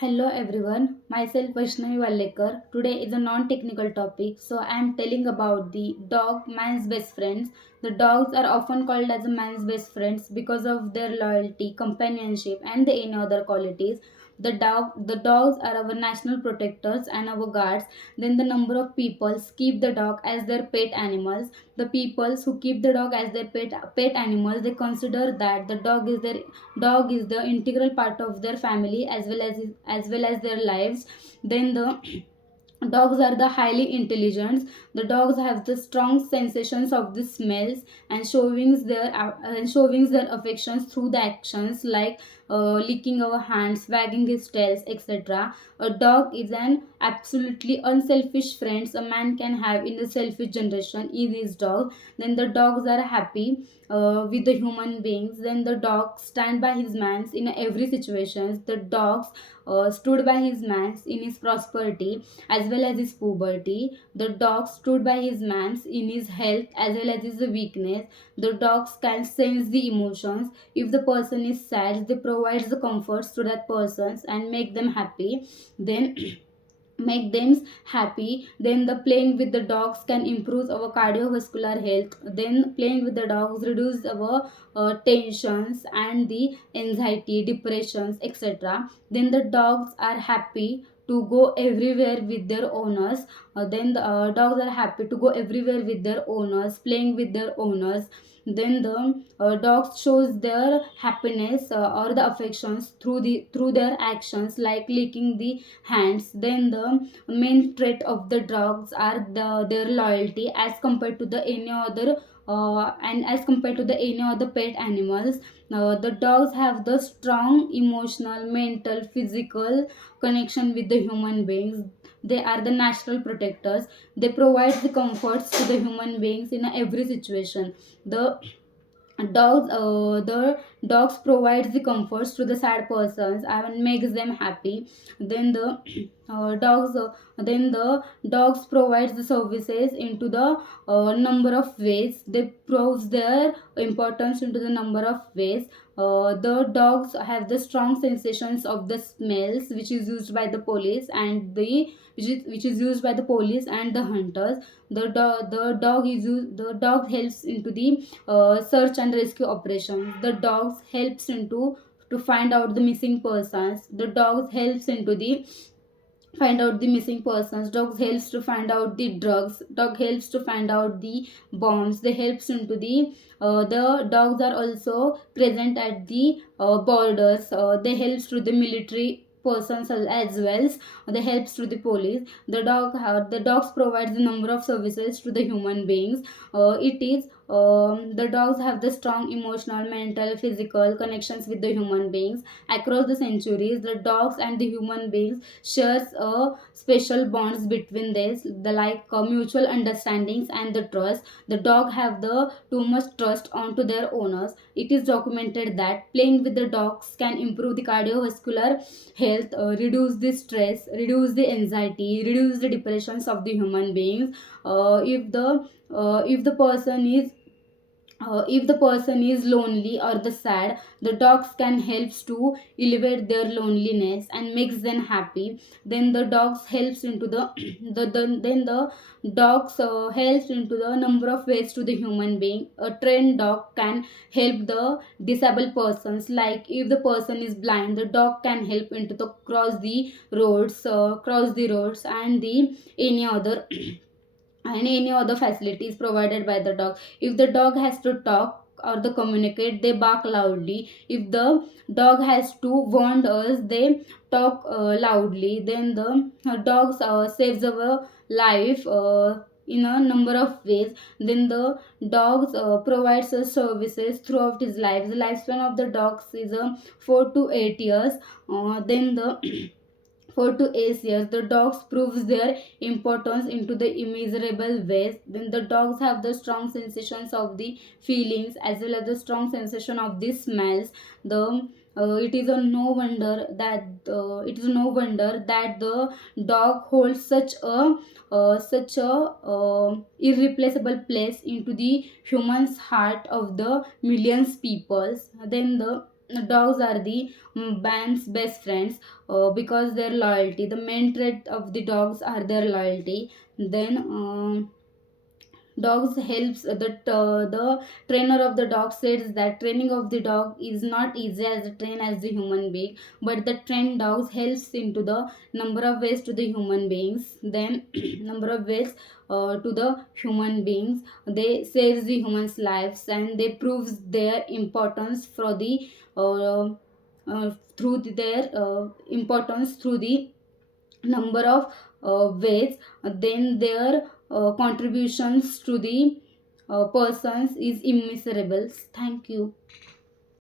Hello everyone, myself Vaishnavi Vallekar. Today is a non-technical topic, so I am telling about the dog, man's best friends. The dogs are often called as a man's best friends because of their loyalty, companionship, and the any other qualities. The dogs are our national protectors and our guards. Then the number of people keep the dog as their pet animals. The peoples who keep the dog as their pet animals, they consider that the dog is the integral part of their family as well as their lives. Then the dogs are the highly intelligent. The dogs have the strong sensations of the smells and showing their affections through the actions like licking our hands, wagging his tails, etc. A dog is an absolutely unselfish friend a man can have in the selfish generation is his dog. Then the dogs are happy with the human beings. Then the dogs stand by his man in every situation. The dogs stood by his man in his prosperity as well as his puberty. The dog stood by his man in his health as well as his weakness. The dogs can sense the emotions. If the person is sad, they provide the comforts to that person and make them happy. Then make them happy. Then the playing with the dogs can improve our cardiovascular health. Then playing with the dogs reduce our tensions and the anxiety, depressions, etc. Then the dogs are happy to go everywhere with their owners. Then the dogs are happy to go everywhere with their owners, playing with their owners. Then the dogs shows their happiness or the affections through their actions like licking the hands. Then the main trait of the dogs are their loyalty as compared to the any other and as compared to the any other pet animals. The dogs have the strong emotional, mental, physical connection with the human beings. They are the natural protectors. They provide the comforts to the human beings in every situation. The dogs provides the comforts to the sad persons and makes them happy. Then the dogs provides the services into the number of ways. They proves their importance into the number of ways. The dogs have the strong sensations of the smells which is used by the police and the which is used by the police and the hunters. The dog helps into the search and rescue operations. The dogs helps into to find out the missing persons. The dogs helps into the find out the missing persons. Dogs helps to find out the drugs. Dog helps to find out the bombs. They helps into the dogs are also present at the borders. They helps to the military persons as well. They helps to the police. The dogs provides the number of services to the human beings. It is The dogs have the strong emotional, mental, physical connections with the human beings. Across the centuries, the dogs and the human beings shares a special bonds between this, the like mutual understandings and the trust. The dog have the too much trust onto their owners. It is documented that playing with the dogs can improve the cardiovascular health, reduce the stress, reduce the anxiety, reduce the depressions of the human beings. If the person is lonely or the sad, the dogs can helps to elevate their loneliness and makes them happy. Then the dogs helps into the dogs helps into the number of ways to the human being. A trained dog can help the disabled persons, like if the person is blind, the dog can help into the cross the roads and the any other and any other facilities provided by the dog. If the dog has to talk or the communicate, they bark loudly. If the dog has to warn us, they talk loudly. Then the dogs saves our life in a number of ways. Then the dogs provides us services throughout his life. The lifespan of the dogs is 4 to 8 years. Then the 4 to 8 years, the dogs proves their importance into the immeasurable ways. Then the dogs have the strong sensations of the feelings as well as the strong sensation of the smells. The it is no wonder that the dog holds such a irreplaceable place into the human's heart of the millions peoples. Then the dogs are the man's best friends because their loyalty. The main trait of the dogs are their loyalty. Then dogs helps the trainer of the dog says that training of the dog is not easy as a train as the human being, but the trained dogs helps into the number of ways to the human beings. Then number of ways to the human beings, they saves the humans lives, and they proves their importance for the uh, through their importance through the number of ways. Then their contributions to the persons is immeasurable. Thank you.